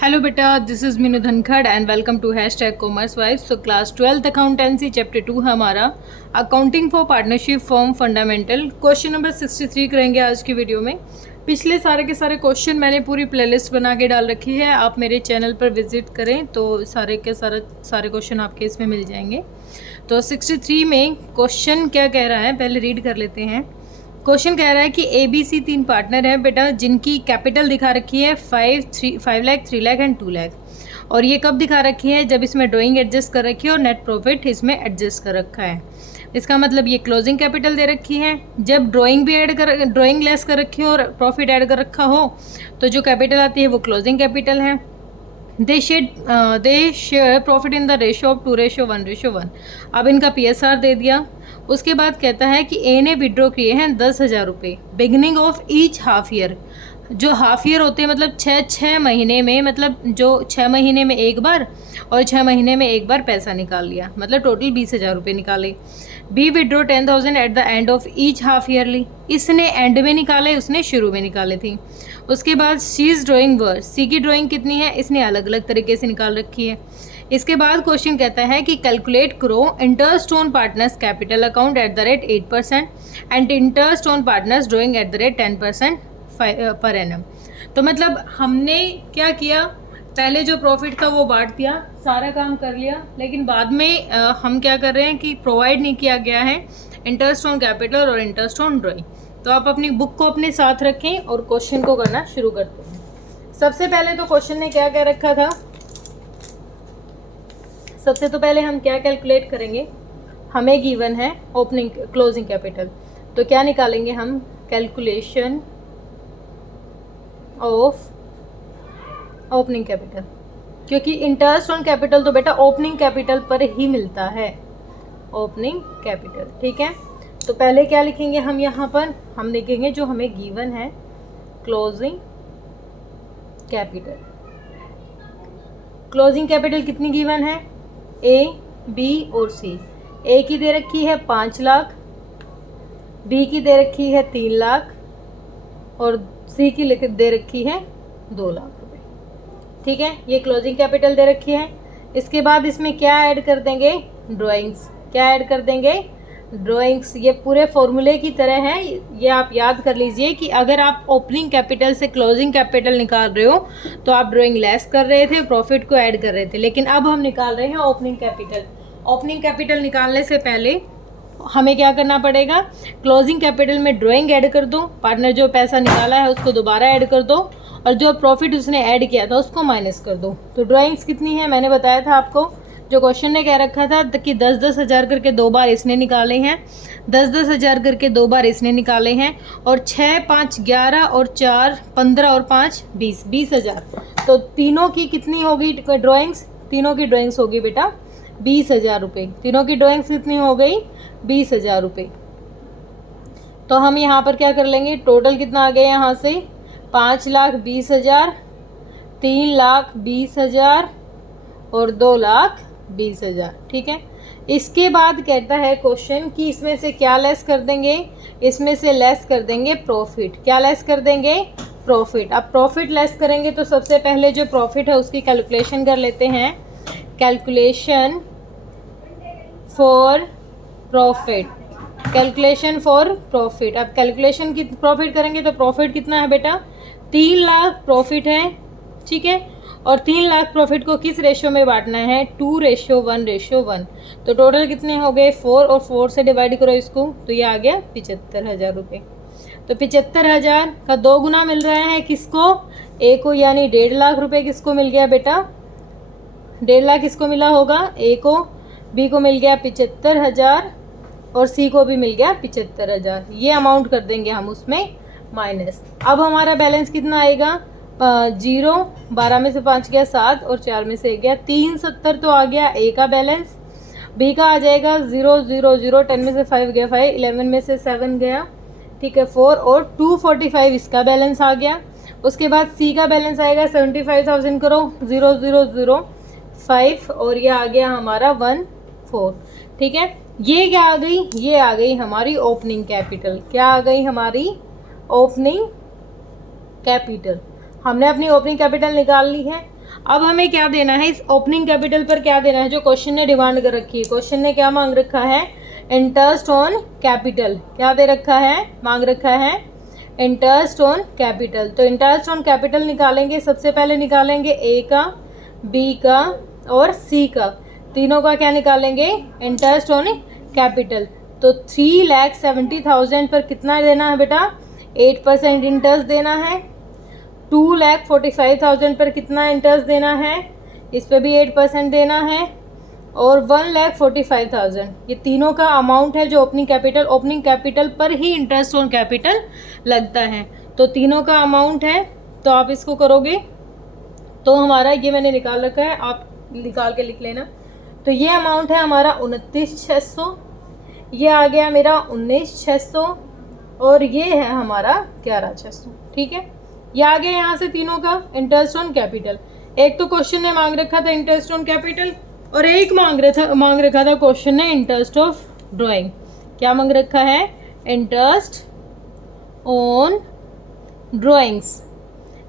Hello बेटा, this is Meenu Dhankhar and welcome to hashtag commerce wife. So class 12th accountancy chapter 2 है हमारा, accounting for partnership form fundamental. Question number 63 करेंगे आज की video में। पिछले सारे के सारे क्वेश्चन मैंने पूरी प्लेलिस्ट बना के डाल रखी है, आप मेरे चैनल पर विजिट करें तो सारे के सारे क्वेश्चन आपके इसमें मिल जाएंगे। तो 63 में क्वेश्चन क्या कह रहा है पहले रीड कर लेते हैं। क्वेश्चन कह रहा है कि ABC 3 पार्टनर हैं बेटा, जिनकी कैपिटल दिखा रखी है 5 लाख, 3 लाख एंड 2 लाख। और ये कब दिखा रखी है? जब इसमें ड्राइंग एडजस्ट कर रखी है और नेट प्रॉफिट इसमें एडजस्ट कर रखा है। इसका मतलब ये क्लोजिंग कैपिटल दे रखी है। जब ड्राइंग लेस कर रखी हो और प्रॉफिट ऐड कर रखा हो तो जो कैपिटल आती है वो क्लोजिंग कैपिटल है। They share profit in the ratio of 2:1:1। अब इनका PSR दे दिया। उसके बाद कहता है कि ए ने विड्रॉ किए हैं 10,000 रुपये beginning of each half year. जो हाफ ईयर होते हैं मतलब छः महीने में, मतलब जो 6 महीने में एक बार और 6 महीने में एक बार पैसा निकाल लिया, मतलब टोटल 20,000 रुपये निकाले। B withdraw 10,000 at the end of each half yearly. इसने एंड में निकाले, उसने शुरू में निकाले थी। उसके बाद she is drawing word, C की ड्राइंग कितनी है इसने अलग अलग तरीके से निकाल रखी है। इसके बाद क्वेश्चन कहता है कि कैलकुलेट करो interest on partners capital account at the rate 8% and interest on partners drawing at the rate 10% per annum. तो मतलब हमने क्या किया, पहले जो प्रॉफिट था वो बांट दिया, सारा काम कर लिया, लेकिन बाद में हम क्या कर रहे हैं कि प्रोवाइड नहीं किया गया है इंटरेस्ट ऑन कैपिटल और इंटरेस्ट ऑन ड्राइंग। तो आप अपनी बुक को अपने साथ रखें और क्वेश्चन को करना शुरू करते हैं। सबसे पहले तो क्वेश्चन ने क्या क्या रखा था, सबसे तो पहले हम क्या कैलकुलेट करेंगे, हमें गिवन है ओपनिंग क्लोजिंग कैपिटल। तो क्या निकालेंगे हम, कैलकुलेशन ऑफ ओपनिंग कैपिटल, क्योंकि इंटरेस्ट ऑन कैपिटल तो बेटा ओपनिंग कैपिटल पर ही मिलता है, ओपनिंग कैपिटल। ठीक है, तो पहले क्या लिखेंगे हम यहाँ पर, हम लिखेंगे जो हमें गिवन है क्लोजिंग कैपिटल। क्लोजिंग कैपिटल कितनी गिवन है, A, B और C। A की दे रखी है 5 लाख, B की दे रखी है 3 लाख और C की दे रखी है 2 लाख रुपए। ठीक है, ये क्लोजिंग कैपिटल दे रखी है। इसके बाद इसमें क्या ऐड कर देंगे, ड्राइंग्स। क्या ऐड कर देंगे, ड्राइंग्स। ये पूरे फॉर्मूले की तरह है, ये आप याद कर लीजिए कि अगर आप ओपनिंग कैपिटल से क्लोजिंग कैपिटल निकाल रहे हो तो आप ड्राइंग लेस कर रहे थे, प्रॉफिट को ऐड कर रहे थे, लेकिन अब हम निकाल रहे हैं ओपनिंग कैपिटल। ओपनिंग कैपिटल निकालने से पहले हमें क्या करना पड़ेगा, क्लोजिंग कैपिटल में ड्राइंग ऐड कर दो, पार्टनर जो पैसा निकाला है उसको दोबारा ऐड कर दो और जो प्रॉफिट उसने ऐड किया था उसको माइनस कर दो। तो ड्राइंग्स कितनी है मैंने बताया था आपको, जो क्वेश्चन ने कह रखा था कि 10-10 हज़ार करके 2 बार इसने निकाले हैं, 10-10 हज़ार करके 2 बार इसने निकाले हैं, और 6, 5, 11 और 4, 15 और 5, 20 हज़ार। तो तीनों की कितनी होगी ड्राइंग्स, तीनों की ड्राइंग्स होगी बेटा 20,000 रुपये। तीनों की ड्राइंग्स कितनी हो गई, 20,000 रुपये। तो हम यहाँ पर क्या कर लेंगे, टोटल कितना आ गया यहाँ से, 5,20,000, 3,20,000 और 2,20,000। ठीक है, इसके बाद कहता है क्वेश्चन कि इसमें से क्या लेस कर देंगे, इसमें से लेस कर देंगे प्रॉफिट। क्या लेस कर देंगे, प्रॉफिट। अब प्रॉफिट लेस करेंगे तो सबसे पहले जो प्रॉफिट है उसकी कैलकुलेशन कर लेते हैं, calculation for profit, calculation for profit. अब कैलकुलेशन की प्रॉफिट करेंगे तो प्रॉफिट कितना है बेटा, 3 लाख प्रॉफिट है। ठीक है, और 3 लाख प्रॉफिट को किस रेशो में बांटना है, 2:1:1। तो टोटल कितने हो गए, 4, और 4 से डिवाइड करो इसको तो ये आ गया 75,000 रुपये। तो 75,000 का 2 गुना मिल रहा है किसको, ए को, यानी 1.5 लाख रुपये किसको मिल गया बेटा, 1.5 लाख किसको मिला होगा, ए को। बी को मिल गया 75,000 और सी को भी मिल गया 75,000। ये अमाउंट कर देंगे हम उसमें माइनस। अब हमारा बैलेंस कितना आएगा, 0, 12 में से 5 गया 7 और 4 में से 1 गया 370। तो आ गया ए का बैलेंस। बी का आ जाएगा 0, 0, 0, 10 में से 5 गया 5, 11 में से 7 गया, ठीक है 4 और 245 इसका बैलेंस आ गया। उसके बाद सी का बैलेंस आएगा 75,000 करो, 0, 0, 0, 5 और ये आ गया हमारा 1,4। ठीक है, ये क्या आ गई, ये आ गई हमारी ओपनिंग कैपिटल। क्या आ गई हमारी ओपनिंग कैपिटल। हमने अपनी ओपनिंग कैपिटल निकाल ली है। अब हमें क्या देना है, इस ओपनिंग कैपिटल पर क्या देना है जो क्वेश्चन ने डिमांड कर रखी है। क्वेश्चन ने क्या मांग रखा है, इंटरेस्ट ऑन कैपिटल। क्या दे रखा है, मांग रखा है इंटरेस्ट ऑन कैपिटल। तो इंटरेस्ट ऑन कैपिटल निकालेंगे, सबसे पहले निकालेंगे ए का, बी का और सी का, तीनों का क्या निकालेंगे, इंटरेस्ट ऑन कैपिटल। तो 3,70,000 पर कितना देना है बेटा, 8% इंटरेस्ट देना है। 2,45,000 पर कितना इंटरेस्ट देना है, इस पर भी 8% देना है। और 1,45,000, ये तीनों का अमाउंट है जो ओपनिंग कैपिटल पर ही इंटरेस्ट ऑन कैपिटल लगता है। तो तीनों का अमाउंट है, तो आप इसको करोगे तो हमारा ये मैंने निकाल रखा है, आप निकाल के लिख लेना। तो ये अमाउंट है हमारा 29,600, ये आ गया मेरा 19,600 और ये है हमारा 11,600। ठीक है, ये आ गया यहाँ से तीनों का इंटरेस्ट ऑन कैपिटल। एक तो क्वेश्चन ने मांग रखा था इंटरेस्ट ऑन कैपिटल और एक मांग रखा था क्वेश्चन ने इंटरेस्ट ऑफ ड्राइंग। क्या मांग रखा है, interest on drawings.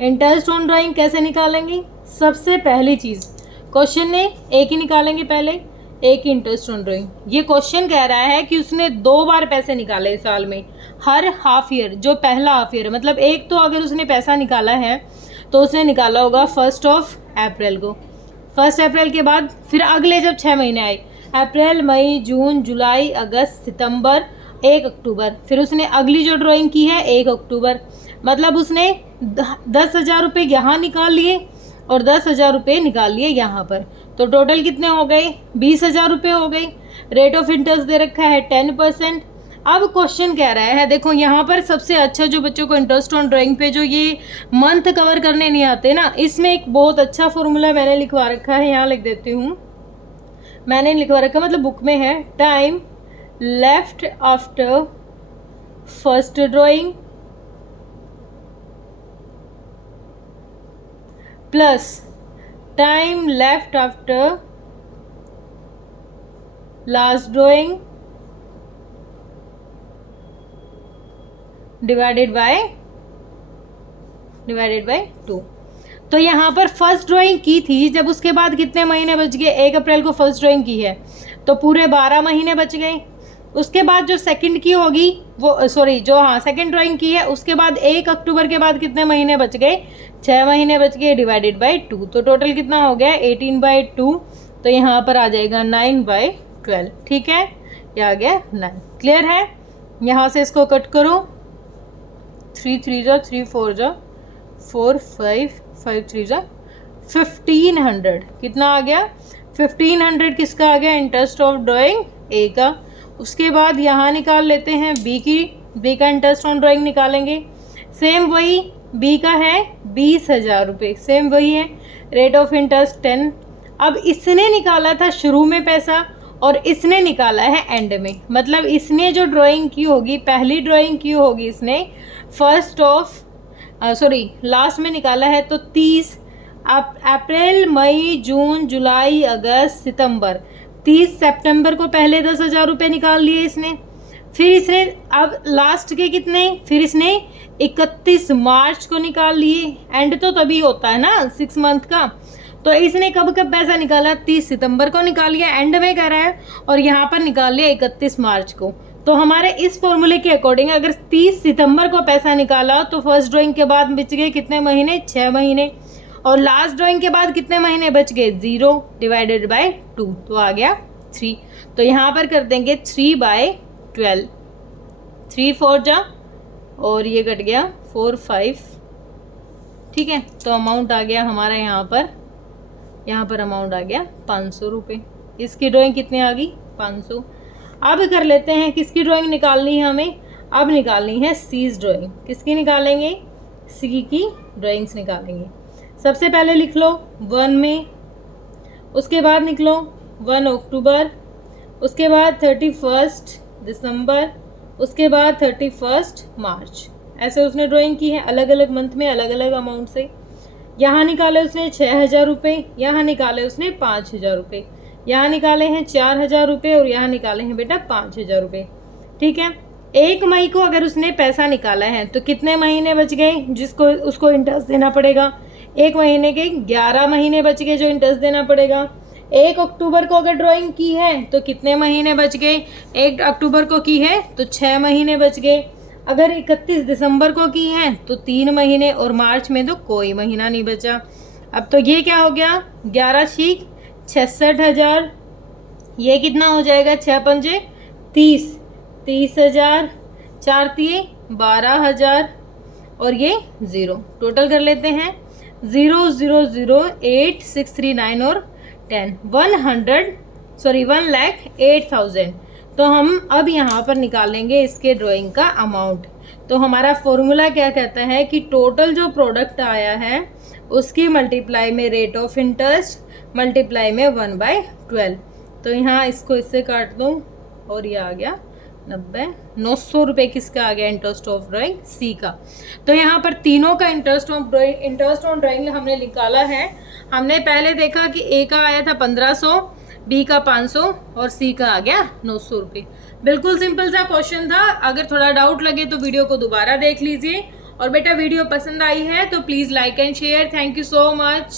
Interest on drawing कैसे निकालेंगे, सबसे पहली चीज़ क्वेश्चन ने एक ही निकालेंगे, पहले एक ही इंटरेस्ट ऑन ड्राइंग। ये क्वेश्चन कह रहा है कि उसने 2 बार पैसे निकाले साल में, हर हाफ ईयर, जो पहला हाफ ईयर मतलब एक तो अगर उसने पैसा निकाला है तो उसने निकाला होगा 1 अप्रैल को। 1 अप्रैल के बाद फिर अगले जब 6 महीने आए, अप्रैल, मई, जून, जुलाई, अगस्त, सितंबर, 1 अक्टूबर, फिर उसने अगली जो ड्राइंग की है 1 अक्टूबर, मतलब उसने 10,000 रुपये यहाँ निकाल लिए और 10,000 रुपये निकाल लिए यहाँ पर। तो टोटल कितने हो गए, 20,000 रुपये हो गए। रेट ऑफ इंटरेस्ट दे रखा है 10%। अब क्वेश्चन कह रहा है, देखो यहाँ पर सबसे अच्छा जो बच्चों को इंटरेस्ट ऑन ड्राइंग पे जो ये मंथ कवर करने नहीं आते ना, इसमें एक बहुत अच्छा फॉर्मूला मैंने लिखवा रखा है, यहाँ लिख देती हूँ। मैंने लिखवा रखा मतलब बुक में है, time left after first drawing plus time left after last drawing divided by 2। तो यहाँ पर फर्स्ट ड्राइंग की थी जब, उसके बाद कितने महीने बच गए, 1 अप्रैल को फर्स्ट ड्राइंग की है तो पूरे 12 महीने बच गए। उसके बाद जो सेकंड की होगी वो सेकंड ड्राइंग की है, उसके बाद 1 अक्टूबर के बाद कितने महीने बच गए, 6 महीने बच गए, डिवाइडेड बाय 2। तो टोटल कितना हो गया 18/2। तो यहाँ पर आ जाएगा 9/12। ठीक है, ये आ गया 9। क्लियर है, यहाँ से इसको कट करो, 3 3 जा 3 4 जा 4 5 5 3 जा 1500। कितना आ गया 1500, किसका आ गया, इंटरेस्ट ऑफ ड्राइंग ए का। उसके बाद यहाँ निकाल लेते हैं बी का इंटरेस्ट ऑन ड्राइंग निकालेंगे। सेम वही, बी का है 20,000 रुपये, सेम वही है, रेट ऑफ इंटरेस्ट 10। अब इसने निकाला था शुरू में पैसा और इसने निकाला है एंड में, मतलब इसने जो ड्राइंग की होगी, पहली ड्राइंग की होगी इसने लास्ट में निकाला है, तो 30 अप्रैल, मई, जून, जुलाई, अगस्त, सितंबर, 30 सितंबर को पहले 10,000 रुपये निकाल लिए इसने। फिर इसने अब लास्ट के कितने, फिर इसने 31 मार्च को निकाल लिए। एंड तो तभी होता है ना 6 मंथ का, तो इसने कब पैसा निकाला, 30 सितंबर को निकाल लिया, एंड में कह रहा है, और यहाँ पर निकाल लिया 31 मार्च को। तो हमारे इस फॉर्मूले के अकॉर्डिंग अगर 30 सितंबर को पैसा निकाला तो फर्स्ट ड्राइंग के बाद बच गए कितने महीने, 6 महीने, और लास्ट ड्राइंग के बाद कितने महीने बच गए, 0 डिवाइडेड बाय 2, तो आ गया 3। तो यहाँ पर कर देंगे 3/12, 3 4 जा और ये कट गया 4 5। ठीक है, तो अमाउंट आ गया हमारा यहाँ पर अमाउंट आ गया 500 रुपये। इसकी ड्राइंग कितनी आ गई, 500। अब कर लेते हैं किसकी ड्राइंग निकालनी है हमें, अब निकालनी है सीज ड्राइंग। किसकी निकालेंगे, सी की ड्राइंग्स निकालेंगे। सबसे पहले लिख लो 1 में, उसके बाद निकलो 1 अक्टूबर, उसके बाद 31 दिसंबर, उसके बाद 31 मार्च। ऐसे उसने ड्राइंग की है अलग अलग मंथ में अलग अलग अमाउंट से। यहाँ निकाले उसने 6,000 रुपये, यहाँ निकाले उसने 5,000 रुपये, यहाँ निकाले हैं 4,000 रुपये और यहाँ निकाले हैं बेटा 5,000 रुपये। ठीक है, 1 मई को अगर उसने पैसा निकाला है तो कितने महीने बच गए जिसको उसको इंटरेस्ट देना पड़ेगा, एक महीने के 11 महीने बच गए जो इंटरेस्ट देना पड़ेगा। 1 अक्टूबर को अगर ड्राइंग की है तो कितने महीने बच गए? 1 अक्टूबर को की है तो 6 महीने बच गए। अगर 31 दिसंबर को की है तो 3 महीने, और मार्च में तो कोई महीना नहीं बचा। अब तो ये क्या हो गया, 11 शीख 66,000, ये कितना हो जाएगा, 6 पंजे 30, 30,000, 4 तिये 12,000, और ये 0। टोटल कर लेते हैं, 0 0 0 8 6 3 9 और 10, 1,08,000। तो हम अब यहाँ पर निकालेंगे इसके ड्राइंग का अमाउंट। तो हमारा फॉर्मूला क्या कहता है कि टोटल जो प्रोडक्ट आया है उसकी मल्टीप्लाई में रेट ऑफ इंटरेस्ट मल्टीप्लाई में 1/12। तो यहाँ इसको इससे काट दूँ और ये आ गया 90। 900 रुपये किसका आ गया, इंटरेस्ट ऑफ ड्राइंग सी का। तो यहाँ पर तीनों का इंटरेस्ट ऑन ड्राइंग हमने निकाला है। हमने पहले देखा कि ए का आया था 1500, बी का 500 और सी का आ गया 900 रुपये। बिल्कुल सिंपल सा क्वेश्चन था। अगर थोड़ा डाउट लगे तो वीडियो को दोबारा देख लीजिए। और बेटा वीडियो पसंद आई है तो please like and share. Thank you so much.